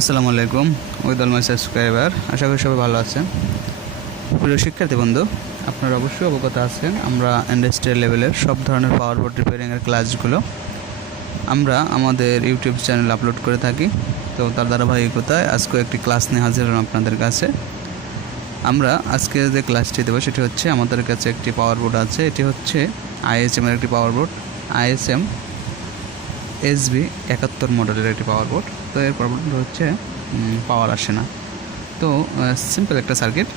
আসসালামু আলাইকুম all my subscriber আশা করি সবাই ভালো আছেন। প্রিয় শিক্ষার্থী বন্ধু, আপনারা অবশ্যই অবগত আছেন, আমরা ইন্ডাস্ট্রিয়াল লেভেলের সব ধরনের পাওয়ার বোর্ড রিপেয়ারিংয়ের ক্লাসগুলো আমরা আমাদের ইউটিউব চ্যানেল আপলোড করে থাকি। তো তার ধারাবাহিকতায় আজকে একটি ক্লাস নিয়ে হাজির হলাম আপনাদের কাছে। আমরা আজকে যে ক্লাসটি দেবো, সেটি হচ্ছে আমাদের কাছে একটি পাওয়ার বোর্ড আছে। এটি হচ্ছে আইএসএম এর একটি পাওয়ার বোর্ড আইএসএম এসবি একাত্তর মডেলের একটি পাওয়ার বোর্ড তো এর প্রবলেমটা হচ্ছে পাওয়ার আসে না। তো সিম্পল একটা সার্কিট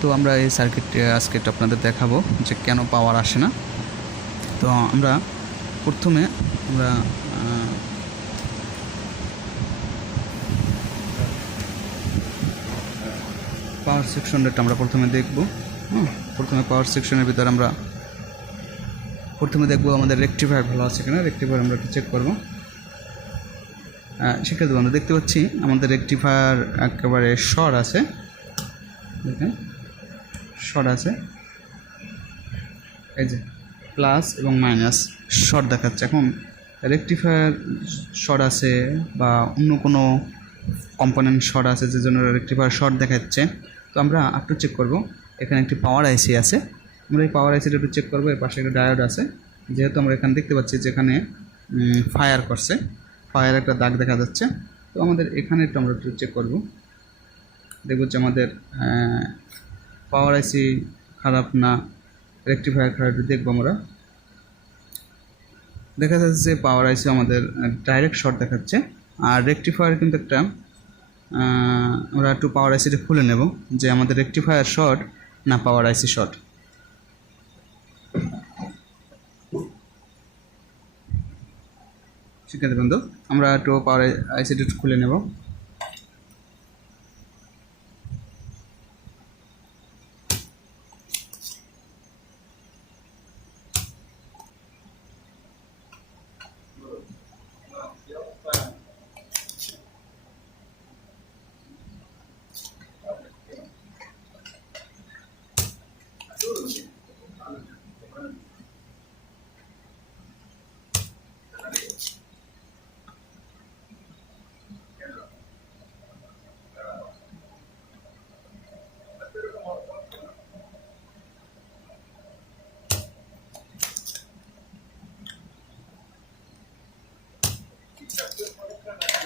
তো আমরা এই সার্কিটটি আজকে একটু আপনাদের দেখাবো যে কেন পাওয়ার আসে না। তো আমরা প্রথমে আমরা পাওয়ার সেকশনটা আমরা প্রথমে দেখব। প্রথমে পাওয়ার সেকশনের ভিতরে আমরা, প্রথমে দেখব আমাদের রেক্টিফায়ার ভালো আছে কিনা। রেক্টিফায়ার আমরা চেক করব। শিক্ষার্থী বন্ধু, দেখতে পাচ্ছি আমাদের রেক্টিফায়ার একেবারে শর্ট আছে। দেখেন শর্ট আছে। এই যে, প্লাস এবং মাইনাস শর্ট দেখাচ্ছে। এখন রেক্টিফায়ার শর্ট আছে বা অন্য কোনো কম্পোনেন্ট শর্ট আছে, যে জন্য রেক্টিফায়ার শর্ট দেখাচ্ছে। তো আমরা একটু চেক করব। এখানে একটি পাওয়ার আইসি আছে। আমরা এই পাওয়ার আইসিটা একটু চেক করব। এর পাশে একটা ডায়োড আছে। যেহেতু আমরা এখানে দেখতে পাচ্ছি যেখানে ফায়ার করছে। ফায়ার একটা দাগ দেখা যাচ্ছে। তো আমাদের এখানে একটু আমরা একটু চেক করব। দেখব যে আমাদের পাওয়ার আইসি খারাপ না রেক্টিফায়ার খারাপ, একটু দেখব আমরা। দেখা যাচ্ছে যে পাওয়ার আইসি আমাদের ডাইরেক্ট শর্ট দেখাচ্ছে। আর রেক্টিফায়ার কিন্তু একটা আমরা একটু পাওয়ার আইসিটা খুলে নেব যে আমাদের রেক্টিফায়ার শর্ট না পাওয়ার আইসি শর্ট শিক্ষার্থী বন্ধু আমরা একটু পাওয়ার আইসিটি খুলে নেব।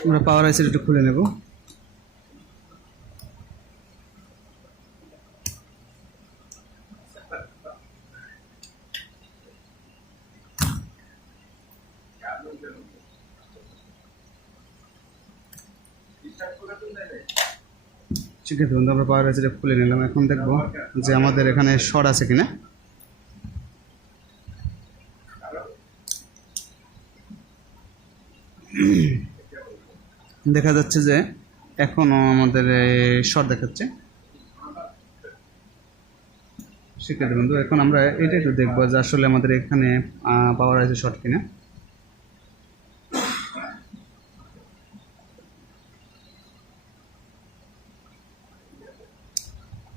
আমরা পাওয়ার আইসিটি একটু খুলে নেব। ঠিক আছে বন্ধু, আমরা পাওয়ার আইসিটা খুলে নিলাম। এখন দেখব যে আমাদের এখানে শর্ট আছে কিনা। দেখা যাচ্ছে যে এখনও আমাদের শর্ট দেখাচ্ছে। শিক্ষার্থী বন্ধু, এখন আমরা এটা একটু দেখব যে আসলে আমাদের এখানে পাওয়ার আছে শর্ট কিনা।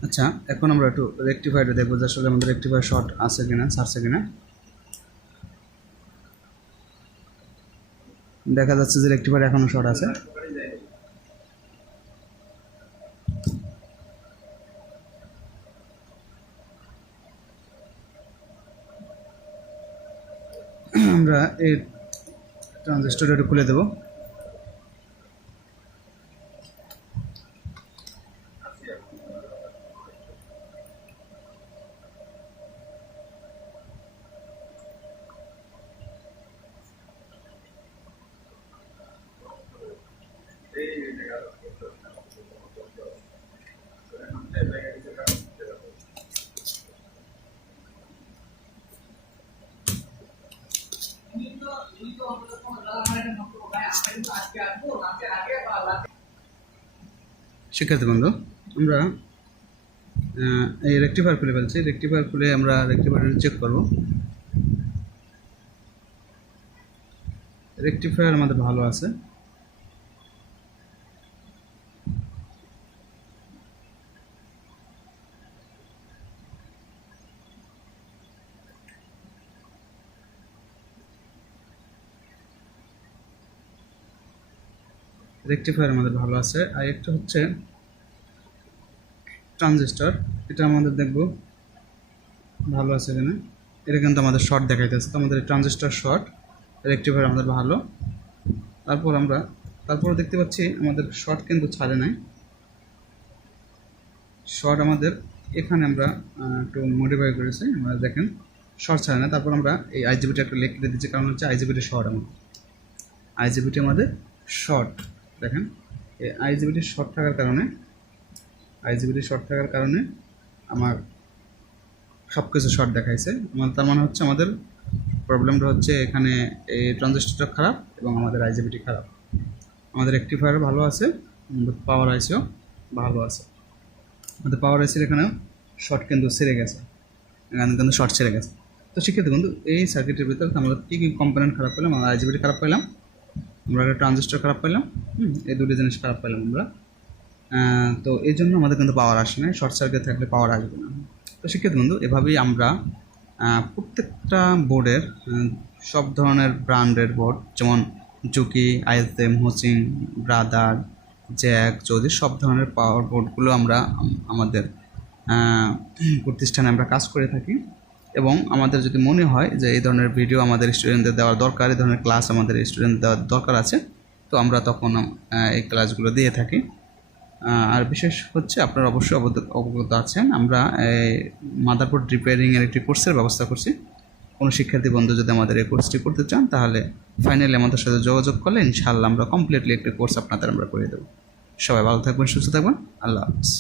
আচ্ছা এখন আমরা একটু রেক্টিফায়ারটা দেখব যে আসলে আমাদের রেক্টিফায়ার শর্ট আছে কিনা, ছাড়ছে কিনা। দেখা যাচ্ছে যে রেক্টিফায়ার এখনও শর্ট আছে। আমরা এই ট্রানজিস্টরটা খুলে দেবো। শিক্ষার্থী বন্ধু, আমরা এই রেক্টিফায়ার খুলে ফেলছি রেক্টিফায়ার খুলে আমরা রেক্টিফায়ার চেক করব। রেক্টিফায়ার আমাদের ভালো আছে। রেকটিফায়ার আমাদের ভালো আছে। আর একটা হচ্ছে ট্রানজিস্টর এটা আমাদের দেখব ভালো আছে এখানে এটা কিন্তু আমাদের শর্ট দেখাইতেছে। তো আমাদের ট্রানজিস্টর শর্ট রেকটিফায়ার আমাদের ভালো। তারপর আমরা, তারপর দেখতে পাচ্ছি আমাদের শর্ট কিন্তু ছাড়ে নাই। শর্ট আমাদের এখানে আমরা একটু মডিফাই করেছি। আমরা দেখেন শর্ট ছাড়ে না তারপর আমরা এই আইজিবিটি একটা লেখ দিচ্ছি। কারণ হচ্ছে আইজিবিটি শর্ট আমার আইজিবিটি আমাদের। শর্ট দেখেন এই আইজিবিটি শর্ট থাকার কারণে আইজিবিটি শর্ট থাকার কারণে আমার সব কিছু শর্ট দেখাইছে। আমার তার মানে হচ্ছে আমাদের প্রবলেমটা হচ্ছে এখানে এই ট্রানজিস্টরটা খারাপ এবং আমাদের আইজিবিটি খারাপ। আমাদের রেকটিফায়ার ভালো আছে, আমাদের পাওয়ার আইসিও ভালো আছে। আমাদের পাওয়ার আইসির এখানে শর্ট কিন্তু ছেড়ে গেছে। এখানে কিন্তু শর্ট ছেড়ে গেছে। তো সেক্ষেত্রে কিন্তু এই সার্কিটের ভিতরে আমরা কী কী কম্পোনেন্ট খারাপ পেলাম? আমরা আইজিবিটি খারাপ পেলাম। আমরা একটা ট্রানজিস্টর খারাপ পেলাম এই দুটো জিনিস খারাপ পেলাম আমরা। তো এই জন্য আমাদের কিন্তু পাওয়ার আসে না শর্ট সার্কিট থাকলে পাওয়ার আসবে না। তো শিক্ষিত বন্ধু, এভাবেই আমরা প্রত্যেকটা বোর্ডের সব ধরনের ব্র্যান্ডের বোর্ড যেমন জুকি আইএসএম হোসিং ব্রাদার জ্যাক চৌধুরী সব ধরনের পাওয়ার বোর্ডগুলো আমরা আমাদের প্রতিষ্ঠানে আমরা কাজ করে থাকি। এবং আমাদের যদি মনে হয় যে এই ধরনের ভিডিও আমাদের স্টুডেন্টদের দেওয়ার দরকার, এই ধরনের ক্লাস আমাদের স্টুডেন্ট দেওয়ার দরকার আছে, তো আমরা তখন এই ক্লাসগুলো দিয়ে থাকি। আর বিশেষ হচ্ছে আপনারা অবশ্যই অবগত আছেন। আমরা মাদারবোর্ড রিপেয়ারিংয়ের একটি কোর্সের ব্যবস্থা করছি। কোনো শিক্ষার্থী বন্ধু যদি আমাদের এই কোর্সটি করতে চান, তাহলে ফাইনালি আমাদের সাথে যোগাযোগ করলে ইনশাআল্লাহ আমরা কমপ্লিটলি একটি কোর্স আপনাদের আমরা করে দেবো। সবাই ভালো থাকবেন, সুস্থ থাকবেন। আল্লাহ হাফিজ।